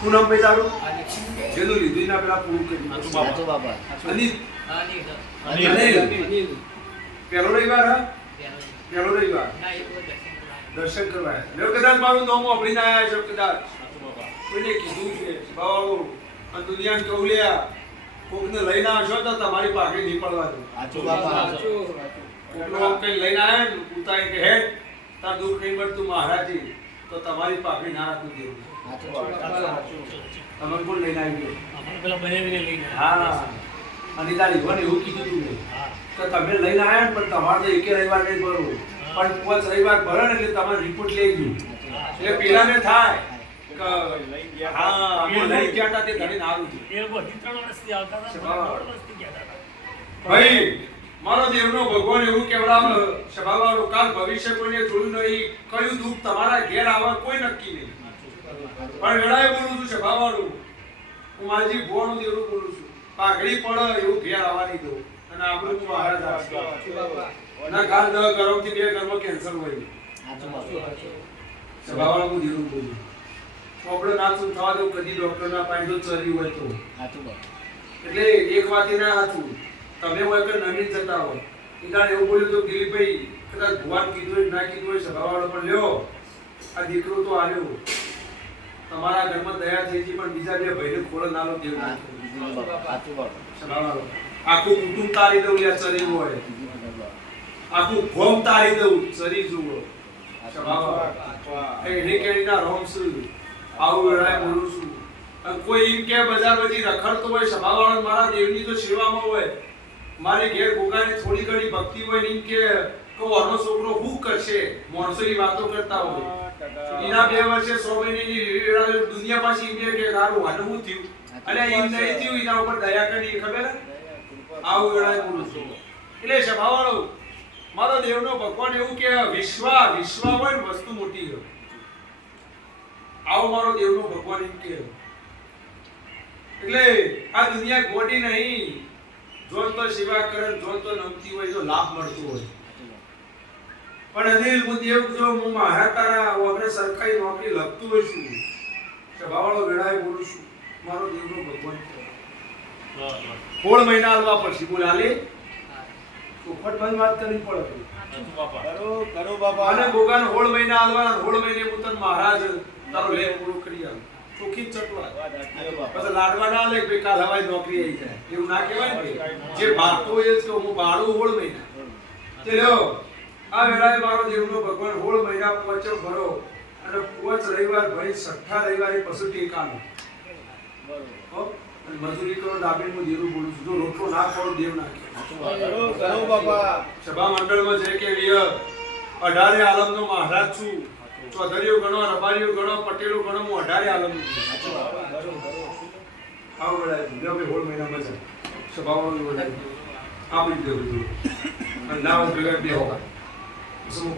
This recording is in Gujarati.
શું નામ ભાઈ તારું? જેનું લીધું ના પેલા પૂરું કરી. અનિલ. પહેલો રવિવાર હા? પહેલો રવિવાર દર્શન કરવા આવ્યા. કદાચ મારું નામ વાપરીને આવ્યા છો કદાચ. કોઈને કીધું છે બાબા આ દુનિયા કૌલ્યા કોકને લઈને આવશો તો તમારી પાઘડી નહીં પડવા દો. કોકનો કઈ લઈને આવ્યા ને ઉતારી કે હેડ તાર દુઃખ નહીં મળતું મહારાજી તો તમારી પાઘડી ના રાખવું દેવું. તમે કોણ લઈને આવી હા અને તારી ભણ એવું કીધું તું તો તમે લઈને આવ્યા પણ તમારે તો એકે રવિવાર નહીં ભરવું પણ 5 રવિવાર ભરે ને એટલે તમારે રિપોર્ટ લઈ ગયું એટલે પેલાને થાય હા અમે લઈ ગયા હતા તે ઘણી નારું છે ભાઈ મારો દેવનો ભગવાન એવું કેવડાવે સભાવાળો કાલ ભવિષ્ય કોઈને જોયું નહીં કયું દુઃખ તમારા ઘેર આવે કોઈ નક્કી નહીં પણ વેળાએ બોલું છું સભાવાળું હું માજી ભોળનું દેવનું બોલું છું પાઘડી પડે એવું ઘેર આવવા નહીં દઉં અને આપણું મહારાજ ના કાલ 10 ગરમથી 2 ગરમમાં કેન્સર હોય સભાવાળું દેવનું બોલું આપણે નાથું થવા દો કદી ડોક્ટર ના પાડો ચરી હોય તો એટલે એક વાત ના હતું તમે હોય કે નવીન જતા હોય ઈદાન એવું બોલ્યું તો દિલીપભાઈ કદાચ ભગવાન કીધું હોય ના કીધું હોય સભાવાળો પણ લ્યો આ દીકરો તો આવ્યો તમારા ઘરમાં દયા થઈ ગઈ પણ બીજા 2 ભાઈને ખોળ નાલો દેવ સભાવાળો આખું કુટુંબ તારી દઉં યા ચરી હોય આખું ગોમ તારી દઉં ચરી જુઓ સભાવાળો એને કેડીના રોમસુ આવું વેળાએ બોલું છું અને કોઈ એમ કે બજાર બધી રખડતો હોય સભાવાળો મારા દેવની તો સેવામાં હોય મારી ઘેર ગોગાની થોડી ઘણી ભક્તિ હોય એમ કે કોનો છોકરો હું કરશે માણસોની વાતો કરતા હોય એના 2 વર્ષે 100 મહિનાની દુનિયા પાછી એમ કે સારું હાલ હું થયું અને એમ નહીં થયું એના ઉપર દયા કરી ખબર આવું વેળાએ બોલું છું એટલે સભાવાળો મારો દેવનો ભગવાન એવું કે વિશ્વ હોય ને વસ્તુ મોટી હોય આવો મારો દેવનો ભગવાન એમ કે એટલે આ દુનિયા ગોડી નહીં જોન તો સેવા કરે જોન તો નમતી હોય તો લાભ મળતો હોય પણ અનિલ હું દેવ જો હું મારા તારા વગર સરકારી નોકરી લખતું હોય છું સભાવાળો વેળાએ બોલું છું મારો દેવનો ભગવાન 16 મહિના આલવા પડશે બોલ હાલે ચોખટ બંધ વાત કરવી પડે કરો બાપા અને ગોગાને 16 મહિના આલવાના 16 મહિને હું તને મહારાજ તારો લે પૂરો કરી આવ ચોખી ચટવા પછી લાડવા ના લે કે કાલ હવાઈ નોકરી આવી જાય એવું ના કહેવાય ને જે ભાગતો હોય છે હું ભાડું 16 મહિના તે લ્યો આ વેળાએ મારો દેવનો ભગવાન 16 મહિના પહોંચો ભરો અને 5 રવિવાર ભાઈ 6 રવિવારે પશુ ટેકાનો બરોબર અને મજૂરી કરો દાબીને હું દેવનું બોલું છું જો રોટલો ના ખાવ દેવ નાખે કરો બાપા સભા મંડળમાં જે કે 18 આલમનો મહારાજ છું ચૌધરીઓ ગણો રબારીઓ ગણો પટેલો ગણો હું 18 આલમનો આવો વેળાએ જો કે 16 મહિના મજા સભામાં વેળાએ આપી દેવું અને નાવ ભેગા બે હોગા શું